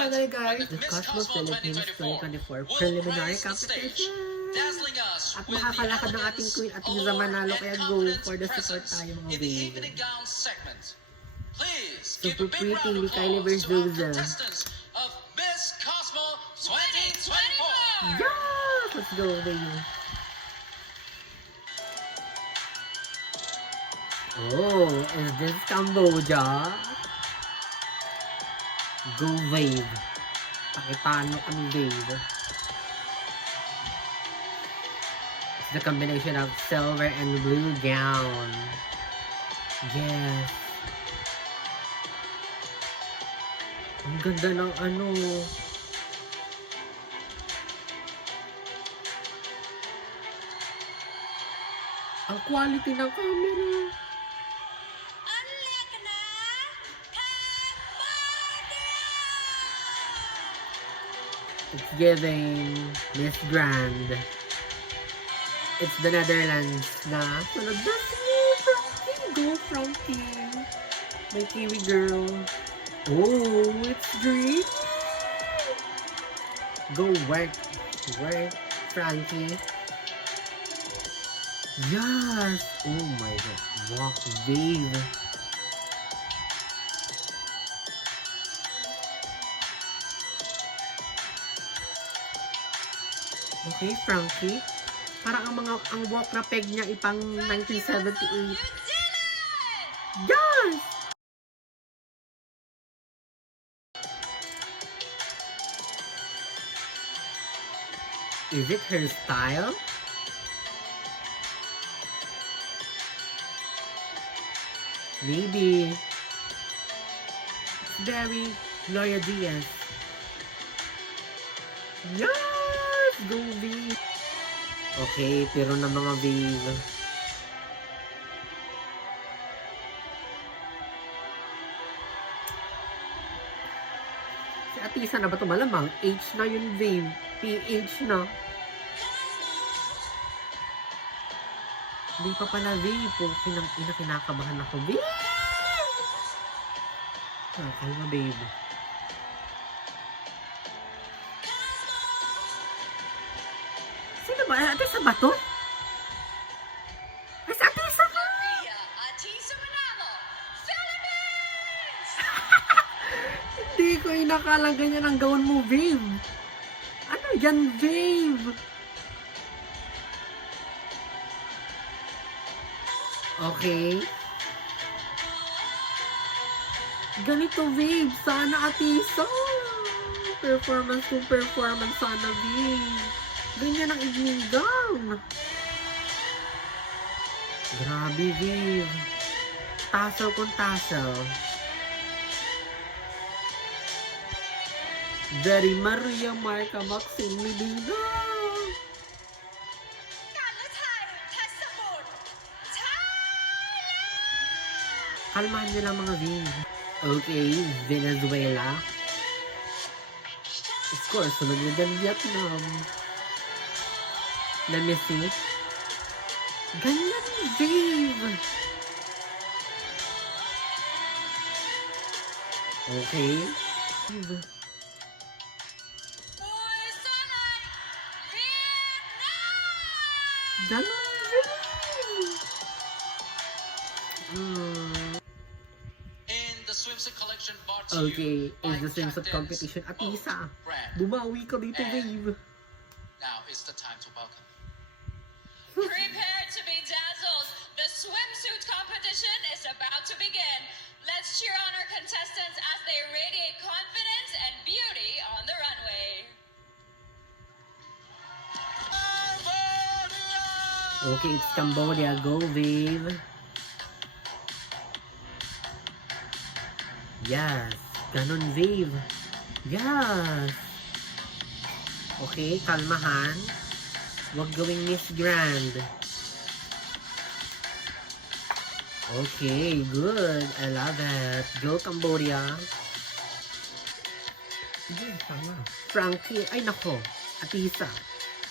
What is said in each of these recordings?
finally guys, the Cosmos Philippines 2024 preliminary competition! At makakalakad ng ating queen at Liza Manalo, kaya go for the support tayo mga baby. Super pretty ni Kylie Verzuza. Yes! Let's go baby! Oh, is this Cambodia? Go wave. Pakitaan mo kami wave. It's the combination of silver and blue gown. Yes. Ang ganda ng ano. Ang quality ng camera. It's giving Miss Grand. It's the Netherlands na sunod na Frankie. Go Frankie. My Kiwi girl. Oh, it's green. Go work. Work, Frankie. Yes. Oh my god. Walk wave. Okay, Frankie. Parang ang walk na peg niya ipang 1978. Yes! Is it her style? Maybe. It's very Gloria Diaz. Yes! Go babe. Okay, pero na mga babe. Si Atisa na ba ito? Malamang H na yun babe. PH na. Hindi pa pala babe. Kinakabahan ako babe. Kalma babe. Sino ba? Atisa ba to? Ay, si Atisa ba? Atisa Manalo, Philippines! Hindi ko inakalang ganyan ang gawin mo, babe. Ano yan, babe? Okay. Ganito, babe. Sana Atisa. Performance to performance. Sana, babe. Ganyan ang evening gown. Grabe, babe. Tassel kung tassel. Dari Maria Marca Maxine Medina. Kalmahan nyo lang mga babe. Okay, Venezuela. Of course, sunod na dyan Vietnam. Let me see. Ganyan, babe. Okay. Babe. Ganon, babe. Okay, in the swimsuit competition, Atisa. Bumawi ka dito, babe. Now is the time to welcome. Prepare to be dazzled. The swimsuit competition is about to begin. Let's cheer on our contestants as they radiate confidence and beauty on the runway. Okay, it's Cambodia. Go, babe. Yes. Ganon, babe. Yes. Okay, kalmahan. Huwag gawing Miss Grand. Okay, good. I love it. Go, Cambodia. Frankie. Ay, nako. Atisa.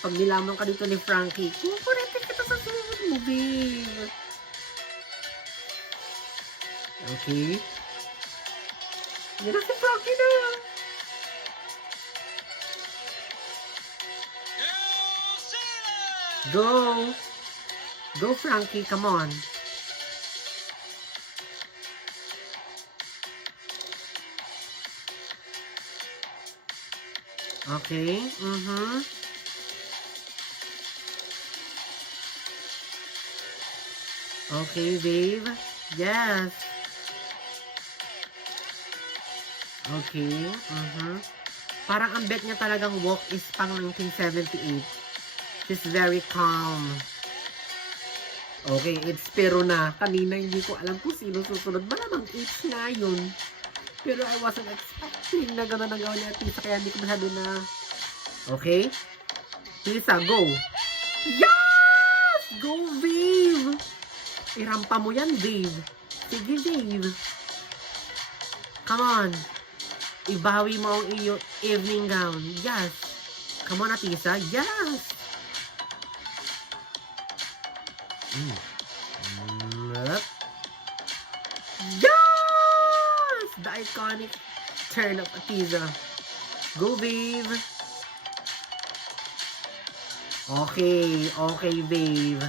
Pag nilamang ka dito ni Frankie, kukurete kita sa sumunod mo, babe. Okay. Yan na si Frankie na. Go! Go, Frankie. Come on. Okay. Okay, babe. Yes. Okay. Parang ang bet niya talagang walk is pang 1978. She's very calm. Okay, it's pero na. Kanina hindi ko alam kung sino susunod. Malamang H na yun. Pero I wasn't expecting na gano'n ang gawin ni Atisa. Kaya hindi ko masyado na... Okay. Tisa, go. Yes! Go, babe! Irampa mo yan, babe. Sige, babe. Come on. Ibawi mo ang iyong evening gown. Yes. Come on, Atisa. Yes! Yes! The iconic turn of Atisa. Go, babe. Okay, babe.